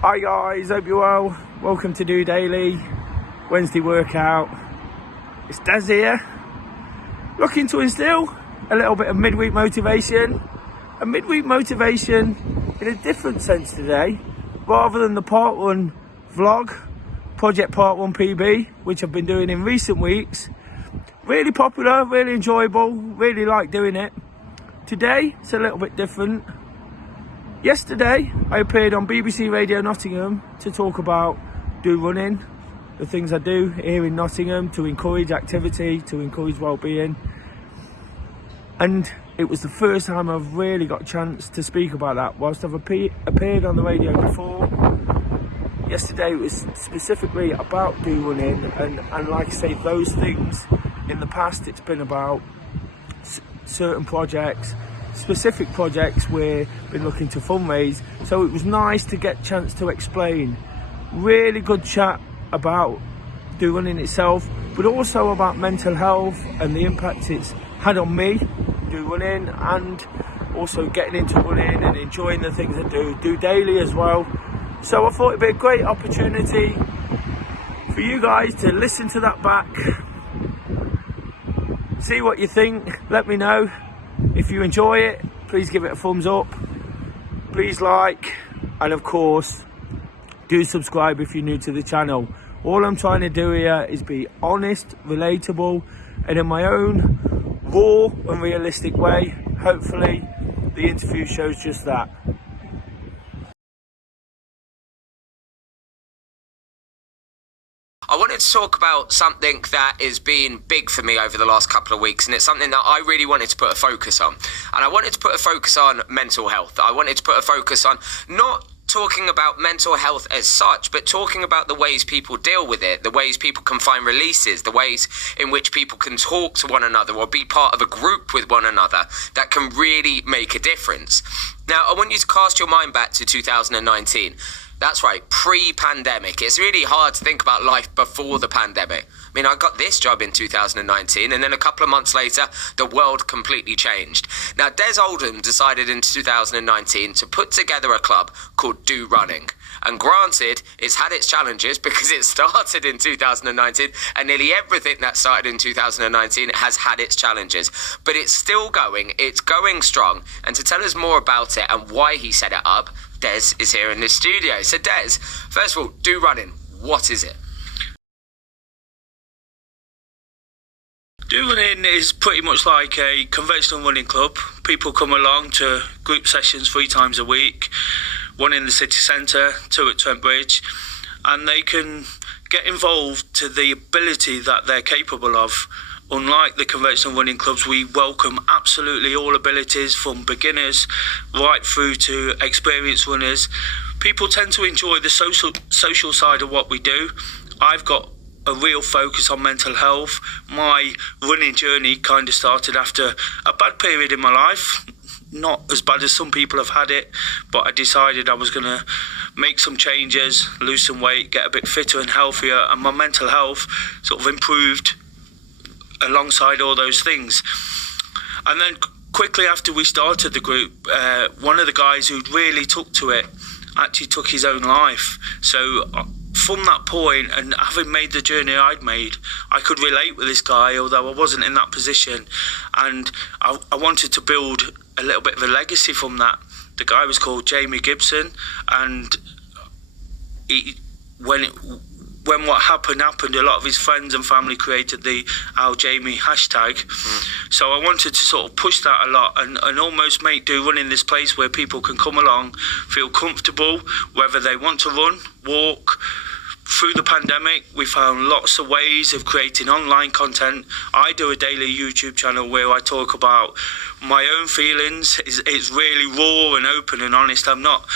Hi guys, hope you're well. Welcome to DOdaily, Wednesday workout. It's Des here, looking to instill a little bit of midweek motivation. A midweek motivation in a different sense today, rather than the part 1 vlog, project part 1 PB, which I've been doing in recent weeks. Really popular, really enjoyable, really like doing it. Today, it's a little bit different. Yesterday, I appeared on BBC Radio Nottingham to talk about DOrunning, the things I do here in Nottingham to encourage activity, to encourage wellbeing. And it was the first time I've really got a chance to speak about that. Whilst I've appeared on the radio before, yesterday was specifically about DOrunning, and like I say, those things in the past, it's been about certain projects, specific projects we've been looking to fundraise. So it was nice to get a chance to explain. Really good chat about DOrunning itself, but also about mental health and the impact it's had on me, DOrunning, and also getting into running and enjoying the things I do DOdaily as well. So I thought it'd be a great opportunity for you guys to listen to that back, see what you think, let me know. If you enjoy it, please give it a thumbs up, please like, and of course do subscribe if you're new to the channel. All I'm trying to do here is be honest, relatable, and in my own raw and realistic way. Hopefully the interview shows just that. I wanted to talk about something that has been big for me over the last couple of weeks, and it's something that I really wanted to put a focus on. And I wanted to put a focus on mental health. I wanted to put a focus on not talking about mental health as such, but talking about the ways people deal with it, the ways people can find releases, the ways in which people can talk to one another or be part of a group with one another that can really make a difference. Now, I want you to cast your mind back to 2019. That's right, pre-pandemic. It's really hard to think about life before the pandemic. I mean, I got this job in 2019, and then a couple of months later, the world completely changed. Now, Des decided in 2019 to put together a club called DOrunning. And granted, it's had its challenges because it started in 2019, and nearly everything that started in 2019 has had its challenges. But it's still going, it's going strong. And to tell us more about it and why he set it up, Des is here in the studio. So Des, first of all, DOrunning, what is it? DOrunning is pretty much like a conventional running club. People come along to group sessions 3 times a week, one in the city centre, 2 at Trent Bridge, and they can get involved to the ability that they're capable of. Unlike the conventional running clubs, we welcome absolutely all abilities, from beginners right through to experienced runners. People tend to enjoy the social side of what we do. I've got a real focus on mental health. My running journey kind of started after a bad period in my life. Not as bad as some people have had it, but I decided I was going to make some changes, lose some weight, get a bit fitter and healthier, and my mental health sort of improved alongside all those things. And then quickly after we started the group, one of the guys who really took to it actually took his own life. So from that point, and having made the journey I'd made, I could relate with this guy, although I wasn't in that position, and I wanted to build a little bit of a legacy from that. The guy was called Jamie Gibson, and when what happened, a lot of his friends and family created the Our Jamie hashtag. So I wanted to sort of push that a lot and almost make DOrunning this place where people can come along, feel comfortable, whether they want to run, walk. Through the pandemic, we found lots of ways of creating online content. I do a daily YouTube channel where I talk about my own feelings. It's really raw and open and honest. I'm not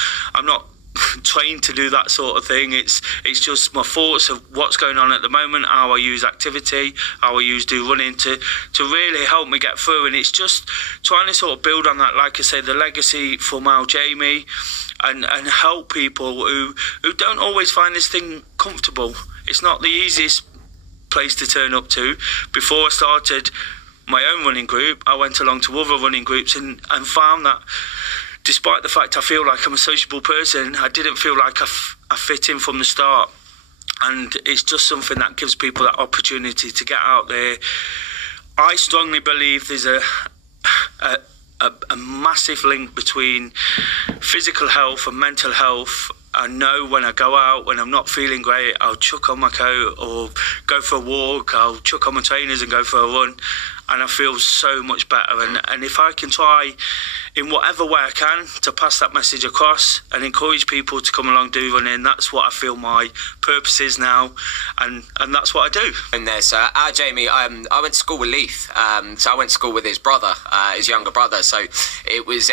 trained to do that sort of thing. It's just my thoughts of what's going on at the moment, how I use activity, how I use DOrunning to really help me get through. And it's just trying to sort of build on that, like I say, the legacy from Al Jamie, and help people who don't always find this thing comfortable. It's not the easiest place to turn up to. Before I started my own running group, I went along to other running groups and found that despite the fact I feel like I'm a sociable person, I didn't feel like I fit in from the start. And it's just something that gives people that opportunity to get out there. I strongly believe there's a massive link between physical health and mental health. I know when I go out, when I'm not feeling great, I'll chuck on my coat or go for a walk, I'll chuck on my trainers and go for a run, and I feel so much better. And if I can try in whatever way I can to pass that message across and encourage people to come along do running, that's what I feel my purpose is now, and that's what I do. And there's Jamie, I went to school with Leith, so I went to school with his brother, his younger brother, so it was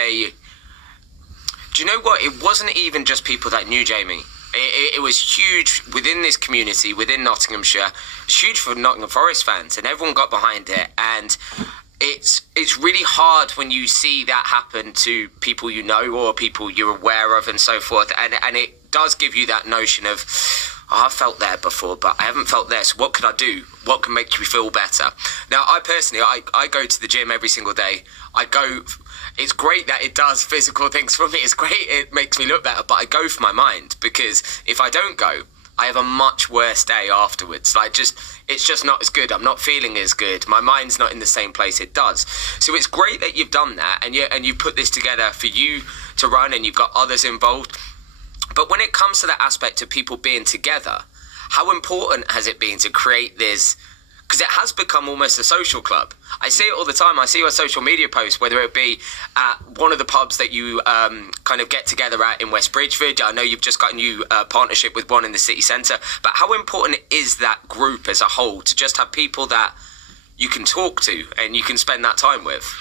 do you know what? It wasn't even just people that knew Jamie. It was huge within this community, within Nottinghamshire. It was huge for Nottingham Forest fans, and everyone got behind it. And it's really hard when you see that happen to people you know or people you're aware of and so forth. And it does give you that notion of, oh, I've felt there before, but I haven't felt there. So what can I do? What can make you feel better? Now, I personally, I go to the gym every single day. It's great that it does physical things for me. It's great, it makes me look better, but I go for my mind, because if I don't go, I have a much worse day afterwards. It's just not as good. I'm not feeling as good. My mind's not in the same place it does. So it's great that you've done that, and you put this together for you to run, and you've got others involved. But when it comes to that aspect of people being together, how important has it been to create this? Because it has become almost a social club. I see it all the time. I see your social media posts, whether it be at one of the pubs that you kind of get together at in West Bridgeford. I know you've just got a new partnership with one in the city centre. But how important is that group as a whole to just have people that you can talk to and you can spend that time with?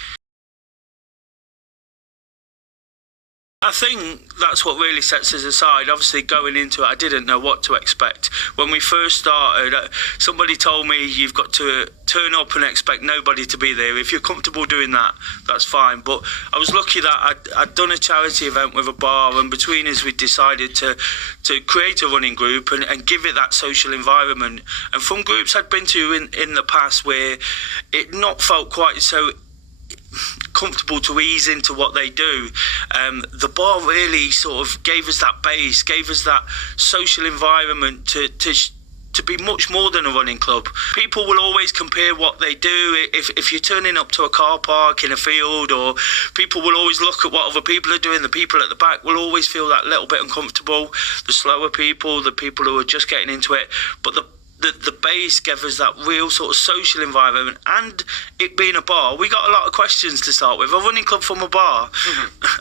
I think that's what really sets us aside. Obviously, going into it, I didn't know what to expect. When we first started, somebody told me you've got to turn up and expect nobody to be there. If you're comfortable doing that, that's fine. But I was lucky that I'd done a charity event with a bar, and between us we decided to create a running group and give it that social environment. And from groups I'd been to in the past where it not felt quite so comfortable to ease into what they do, the bar really sort of gave us that base, gave us that social environment to be much more than a running club. People will always compare what they do. If you're turning up to a car park in a field, or people will always look at what other people are doing, the people at the back will always feel that little bit uncomfortable, the slower people, the people who are just getting into it. But the base gave us that real sort of social environment, and it being a bar, we got a lot of questions to start with. A running club from a bar,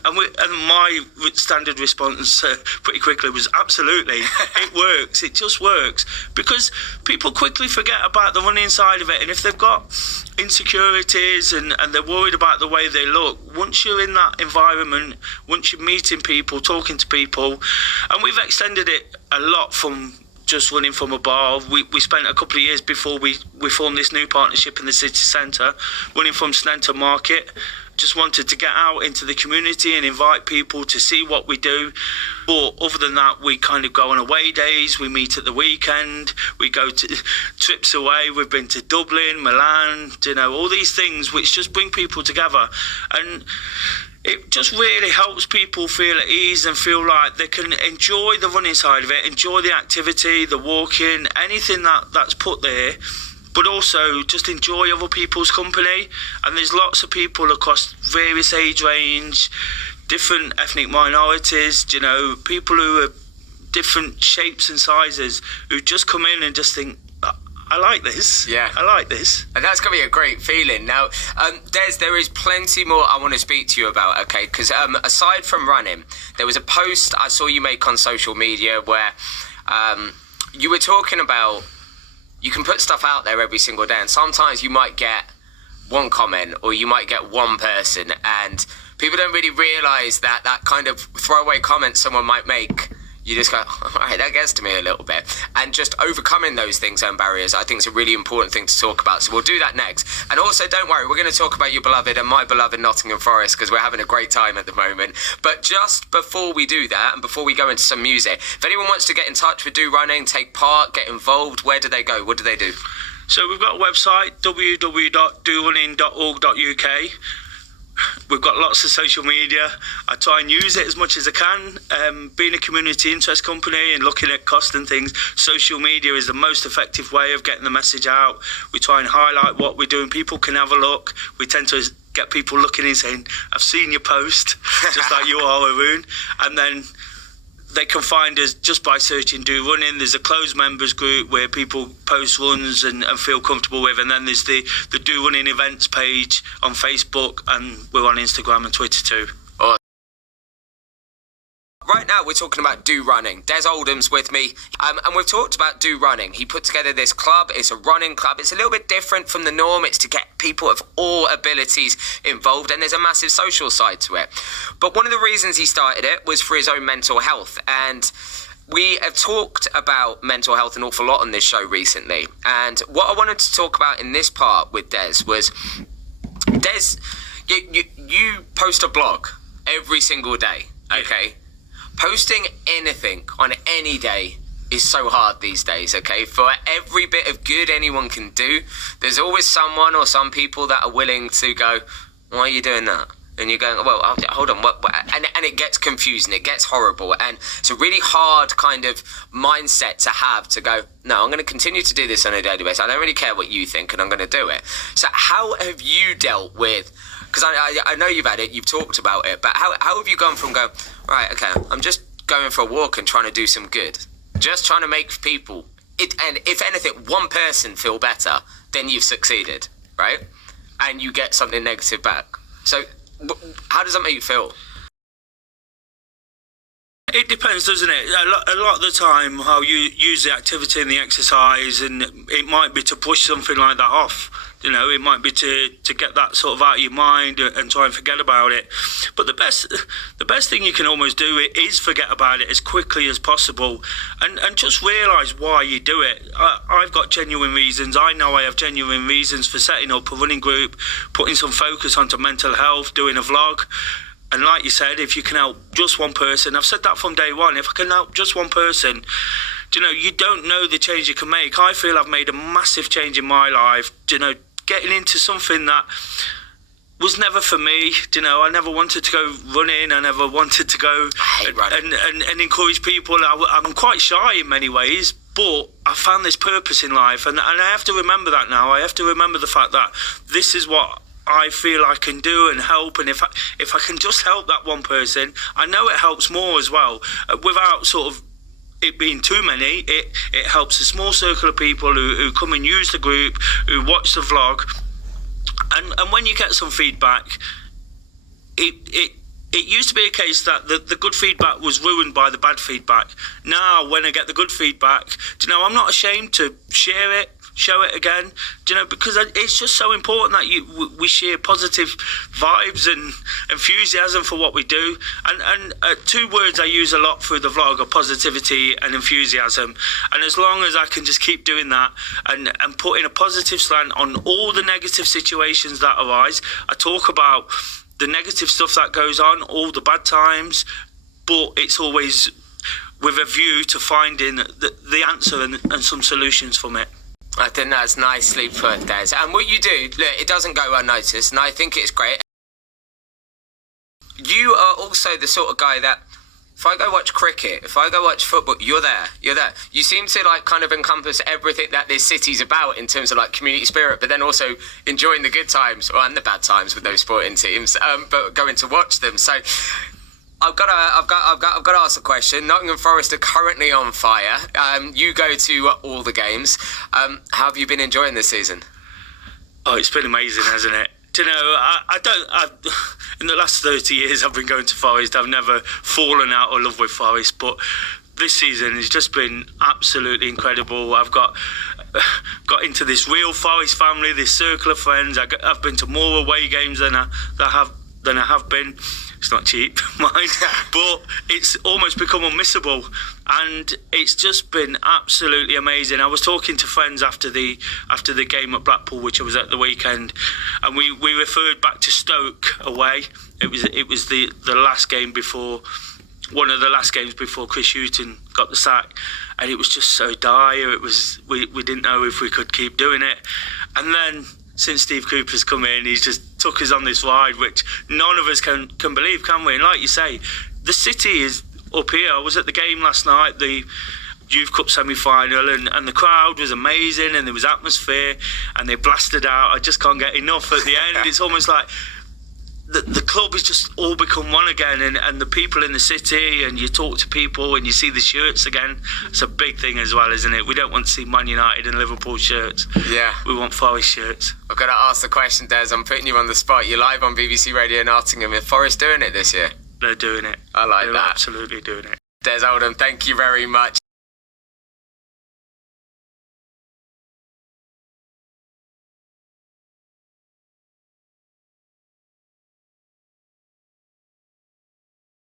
and my standard response pretty quickly was absolutely. It works. It just works, because people quickly forget about the running side of it, and if they've got insecurities and they're worried about the way they look, once you're in that environment, once you're meeting people, talking to people, and we've extended it a lot from just running from a bar. We spent a couple of years before we formed this new partnership in the city centre, running from Snenter Market. Just wanted to get out into the community and invite people to see what we do. But other than that, we kind of go on away days, we meet at the weekend, we go to trips away. We've been to Dublin, Milan, all these things which just bring people together. And it just really helps people feel at ease and feel like they can enjoy the running side of it, enjoy the activity, the walking, anything that's put there, but also just enjoy other people's company. And there's lots of people across various age range, different ethnic minorities, people who are different shapes and sizes, who just come in and just think, I like this. Yeah. I like this. And that's going to be a great feeling. Now, Des, there is plenty more I want to speak to you about, okay? Because aside from running, there was a post I saw you make on social media where you were talking about you can put stuff out there every single day, and sometimes you might get one comment or you might get one person, and people don't really realise that kind of throwaway comment someone might make, you just go, all right, that gets to me a little bit. And just overcoming those things and barriers, I think is a really important thing to talk about. So we'll do that next. And also, don't worry, we're going to talk about your beloved and my beloved Nottingham Forest, because we're having a great time at the moment. But just before we do that, and before we go into some music, if anyone wants to get in touch with Do Running, take part, get involved, where do they go? What do they do? So we've got a website, www.dorunning.org.uk. We've got lots of social media. I try and use it as much as I can. Being a community interest company and looking at cost and things, social media is the most effective way of getting the message out. We try and highlight what we're doing. People can have a look. We tend to get people looking and saying, I've seen your post, just like you are, Arun. And then they can find us just by searching DOrunning. There's a closed members group where people post runs and feel comfortable with, and then there's the DOrunning events page on Facebook, and we're on Instagram and Twitter too. Right now we're talking about DOrunning. Des Oldham's with me, and we've talked about DOrunning. He put together this club. It's a running club. It's a little bit different from the norm. It's to get people of all abilities involved, and there's a massive social side to it. But one of the reasons he started it was for his own mental health, and we have talked about mental health an awful lot on this show recently. And what I wanted to talk about in this part with Des was, Des, you post a blog every single day, okay? Posting anything on any day is so hard these days, okay? For every bit of good anyone can do, there's always someone or some people that are willing to go, why are you doing that? And you're going, well, hold on, what? And it gets confusing, it gets horrible, and it's a really hard kind of mindset to have, to go, no, I'm going to continue to do this on a daily basis. I don't really care what you think, and I'm going to do it. So how have you dealt with, because I know you've had it, you've talked about it, but how have you gone from going, right, okay, I'm just going for a walk and trying to do some good, just trying to make people, and if anything, one person feel better, then you've succeeded, right? And you get something negative back. So how does that make you feel? It depends, doesn't it? A lot of the time, how you use the activity and the exercise, and it might be to push something like that off. You know, it might be to get that sort of out of your mind and try and forget about it. But the best thing you can almost do is forget about it as quickly as possible, and just realise why you do it. I've got genuine reasons. I know I have genuine reasons for setting up a running group, putting some focus onto mental health, doing a vlog. And like you said, if you can help just one person, I've said that from day one, if I can help just one person, you know, you don't know the change you can make. I feel I've made a massive change in my life, you know, getting into something that was never for me. You know, I never wanted to go running. I never wanted to go and encourage people. I'm quite shy in many ways, but I found this purpose in life, and I have to remember that now. I have to remember the fact that this is what I feel I can do and help, and if I can just help that one person, I know it helps more as well, without sort of it being too many. It helps a small circle of people who come and use the group, who watch the vlog, and when you get some feedback, it used to be a case that the good feedback was ruined by the bad feedback. Now, when I get the good feedback, do you know, I'm not ashamed to share it, show it again, do you know, because it's just so important that we share positive vibes and enthusiasm for what we do. And two words I use a lot through the vlog are positivity and enthusiasm. And as long as I can just keep doing that and putting a positive slant on all the negative situations that arise, I talk about the negative stuff that goes on, all the bad times, but it's always with a view to finding the answer and some solutions from it. I think that's nicely put, Des. And what you do, look, it doesn't go unnoticed, and I think it's great. You are also the sort of guy that, if I go watch cricket, if I go watch football, you're there. You seem to like kind of encompass everything that this city's about in terms of like community spirit, but then also enjoying the good times and the bad times with those sporting teams, but going to watch them. So I've got to ask a question. Nottingham Forest are currently on fire. You go to all the games. How have you been enjoying this season? Oh, it's been amazing, hasn't it? Do you know, in the last 30 years I've been going to Forest, I've never fallen out of love with Forest, but this season has just been absolutely incredible. I've got into this real Forest family, this circle of friends. I've been to more away games than I have been. It's not cheap, mind, but it's almost become unmissable, and it's just been absolutely amazing. I was talking to friends after the game at Blackpool, which I was at the weekend, and we referred back to Stoke away. It was the last game before, one of the last games before Chris Hughton got the sack, and it was just so dire. It was we didn't know if we could keep doing it, and then since Steve Cooper's come in, he's just took us on this ride, which none of us can believe, can we? And like you say, the city is up here. I was at the game last night, the Youth Cup semi-final, and the crowd was amazing, and there was atmosphere, and they blasted out. I just can't get enough at the end. It's almost like the club has just all become one again, and the people in the city, and you talk to people and you see the shirts again. It's a big thing as well, isn't it? We don't want to see Man United and Liverpool shirts. Yeah. We want Forest shirts. I've got to ask the question, Des. I'm putting you on the spot. You're live on BBC Radio Nottingham. Is Forest doing it this year? They're doing it. I like They're that. absolutely doing it. Des Oldham, thank you very much.